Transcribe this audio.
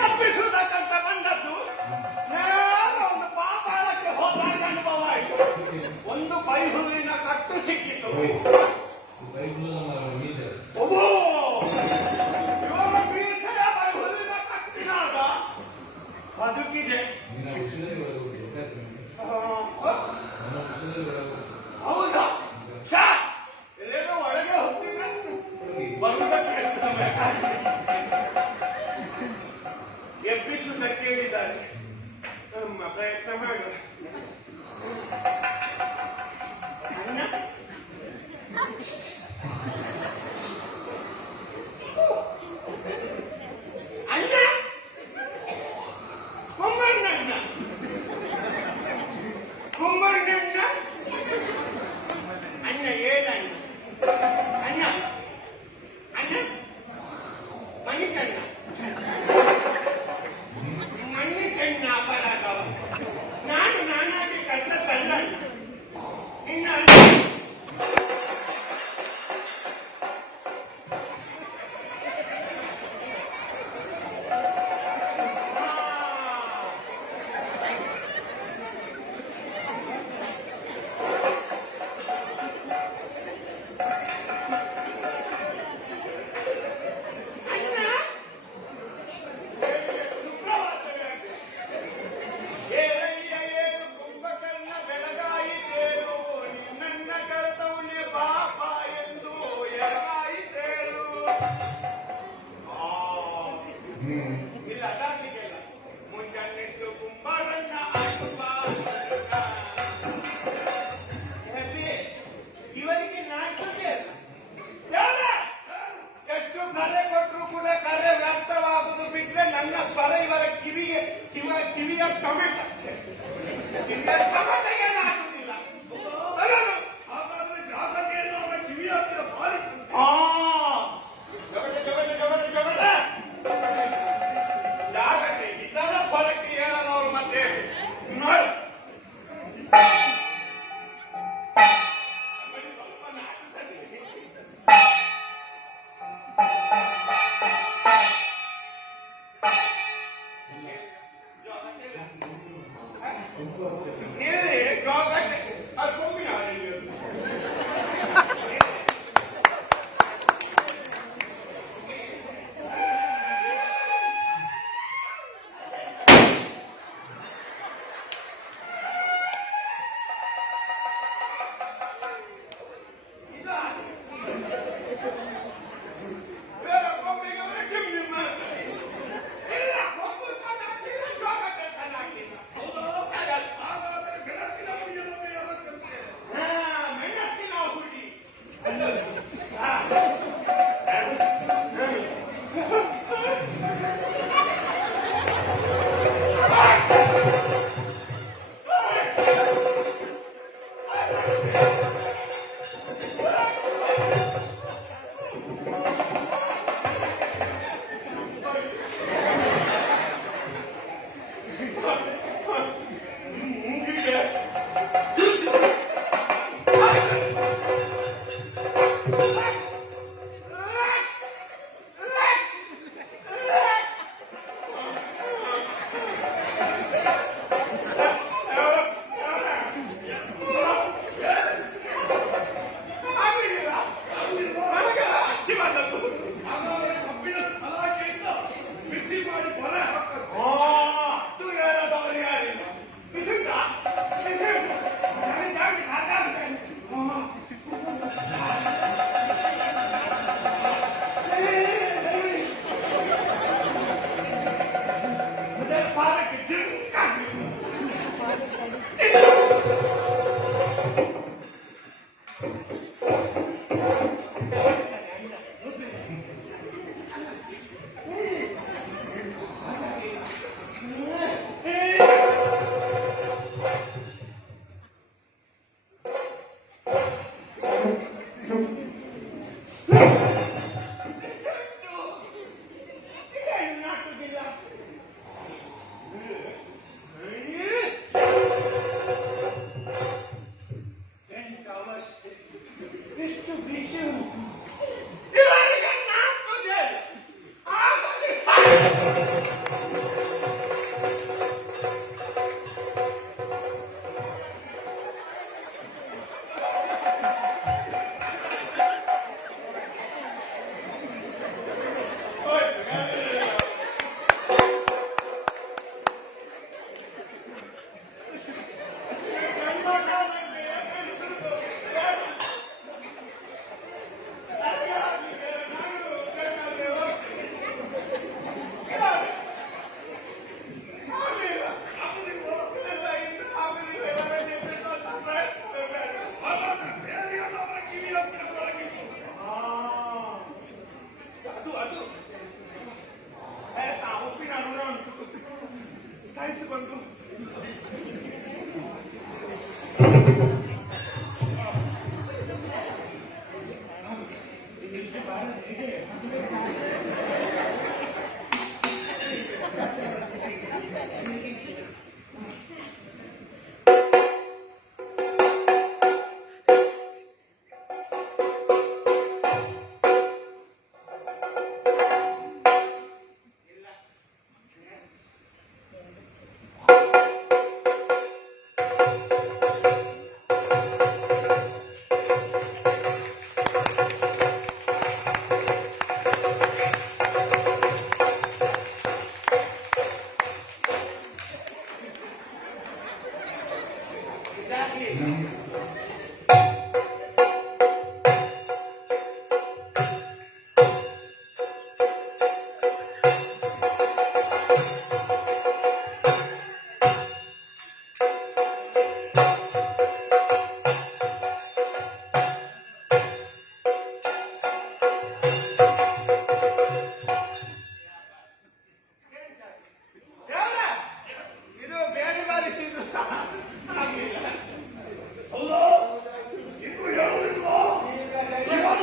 ಎಬ್ಬಿಸುವುದಕ್ಕಂತ ಬಂದದ್ದು ನೇರ ಒಂದು ಪಾತಾಳಕ್ಕೆ ಹೋದಾಗ ಅನುಭವ ಆಯಿತು. ಒಂದು ಬೈಹುಲ್ಲಿನ ಕಟ್ಟು ಸಿಕ್ಕಿತು. ಒಬ್ಬೋ ಇವರ ಮೀಸೆಯ ಬೈಹುಲ್ಲಿನ ಕಟ್ಟಿನಾಗ ಬದುಕಿದೆ. ಹೌದಾ? ಎಲ್ಲೇನೋ ಒಳಗೆ ಹೋಗ್ತಿದ್ರೆ ಬರುವುದಕ್ಕೆ ಎಷ್ಟು ಸಮಯ ಎಬ್ಬಿಸುವುದಕ್ಕೆ ಹೇಳಿದ್ದಾರೆ. ಪ್ರಯತ್ನ ಮಾಡು. ಅಣ್ಣ ಅಣ್ಣ ಕುಂಬಣ್ಣಣ್ಣ ಕುಂಬಣ್ಣಣ್ಣ ಅಣ್ಣ ಏನಣ್ಣ ಅಣ್ಣ ಅಣ್ಣ ಮನುಷ್ಯಣ್ಣ ಮನುಷ್ಯಣ್ಣ ಅಪರಾಧ. ನಾನಾಗಿ ಕಟ್ಟದಲ್ಲ ನಿನ್ನ ಇಲ್ಲ ಅದಾಗ್ಲಿಕ್ಕೆಲ್ಲ ಮುಂಜಾನೆದ್ದು ಕುಂಬಾರಣ್ಣ ಇವರಿಗೆ ನಾಟುದೇ ಅಲ್ಲ. ಎಷ್ಟು ಕರೆ ಕೊಟ್ಟರು ಕೂಡ ಕರೆ ವ್ಯರ್ಥವಾಗುವುದು ಬಿಟ್ರೆ ನನ್ನ ಸ್ವರ ಇವರ ಕಿವಿಯ ಟೊಮೆಟೊ ಕಿವಿಯ ಟೊಮೆಟೊಗೆ ನಾಟುವುದಿಲ್ಲ. ಹಾಗಾದ್ರೆ ಜಾಗಕ್ಕೆ ಅವರ ಕಿವಿಯ ಭಾರಿ ಜಾಗಕ್ಕೆ ಇತರ ಸ್ವರಕ್ಕೆ ಹೇಳದವರು ಮತ್ತೆ ನೋಡಿ ಸ್ವಲ್ಪ ನಾಟುತ್ತದೆ. Thank you. ಅದು ಉಪ್ಪಿನ ಋಣ ಉಂಟು ಸಹಿಸಿಕೊಂಡು